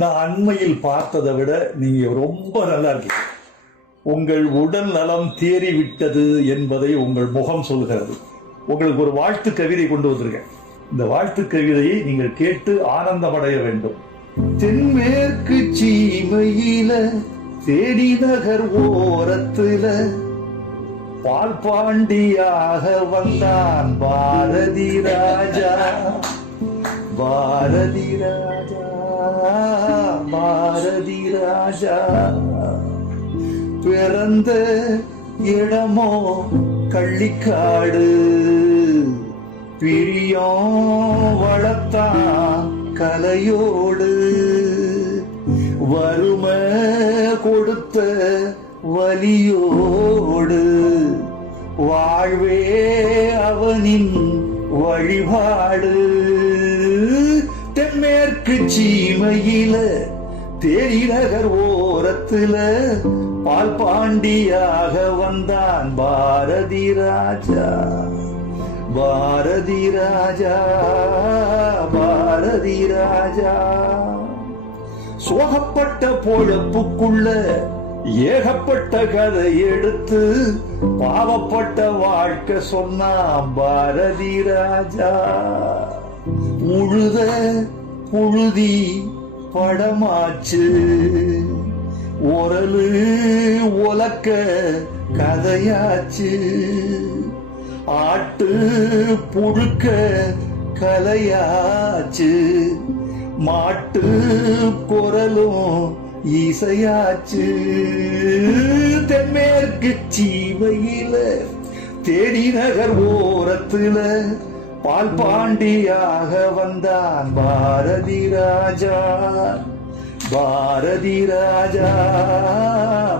நான் அண்மையில் பார்த்ததை விட நீங்க ரொம்ப நல்லா இருக்கீங்க. உங்கள் உடல் நலம் தேறிவிட்டது என்பதை உங்கள் முகம் சொல்கிறது. உங்களுக்கு ஒரு வாழ்த்து கவிதை கொண்டு வந்திருக்கேன். இந்த வாழ்த்து கவிதையை நீங்கள் கேட்டு ஆனந்தமடைய வேண்டும். தென்மேற்கு சீமையில தேடி நகர் ஓரத்துல பால் பாண்டியாக வந்தான் பாரதி ராஜா. பாரதி ராஜா, பாரதி ராஜா. பிறந்த இடமோ கள்ளிக்காடு, பிரியம் வளர்த்தான் கலையோடு. வறுமை கொடுத்த வலியோடு, வாழ்வே அவனின் வழிபாடு. தென்மேற்கு சீமையில தேரி நகர் ஓரத்துல பால் பாண்டியாக வந்தான் பாரதி ராஜா. பாரதி ராஜா, பாரதி ராஜா. சோகப்பட்ட பொழப்புக்குள்ள ஏகப்பட்ட கதை எடுத்து பாவப்பட்ட வாழ்க்கை சொன்னான் பாரதி ராஜா. உழுத புழுதி படமாச்சு, உரலு உலக்க கதையாச்சு. ஆட்டு புழுக்க கலையாச்சு, மாட்டு குரலும் இசையாச்சு. தென்மேற்கு சீமையில தேடி நகர் ஓரத்துல பால் பாண்டியாக வந்தான் பாரதி ராஜா. பாரதி ராஜா,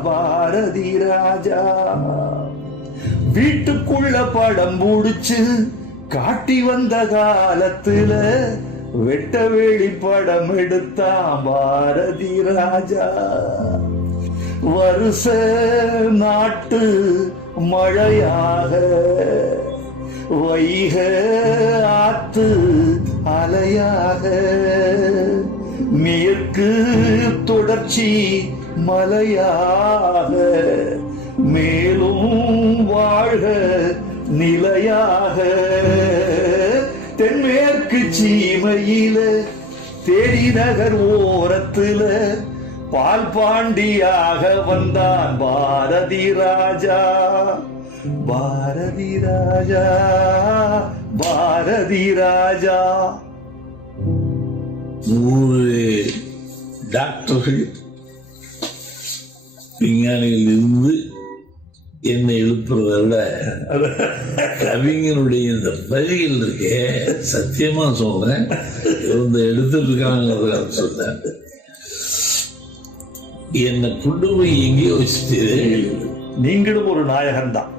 பாரதி ராஜா. வீட்டுக்குள்ள படம் முடிச்சு காட்டி வந்த காலத்துல வெட்ட வெளி படம் எடுத்தான் பாரதி ராஜா. வருஷ நாட்டு மழையாக, வைக ஆத்து அலையாக, மேற்கு தொடர்ச்சி மலையாக, மேலும் வாழ்க நிலையாக. தென்மேற்கு சீமையில தேடி நகர் ஓரத்துல பால் பாண்டியாக வந்தான் பாரதி ராஜா. பாரதி ராஜா, பாரதி ராஜா. 100 டாக்டர்கள் விஞ்ஞானிகள் இருந்து என்னை எழுப்புறதை விட கவிஞனுடைய இந்த வரிகள் இருக்கே, சத்தியமா சொல்றேன், இவங்க எடுத்துட்டு இருக்காங்கிறத சொல்றேன். என்னை கொண்டு போய் எங்கேயோ வச்சுட்டு நீங்களும் ஒரு நாயகன் தான்.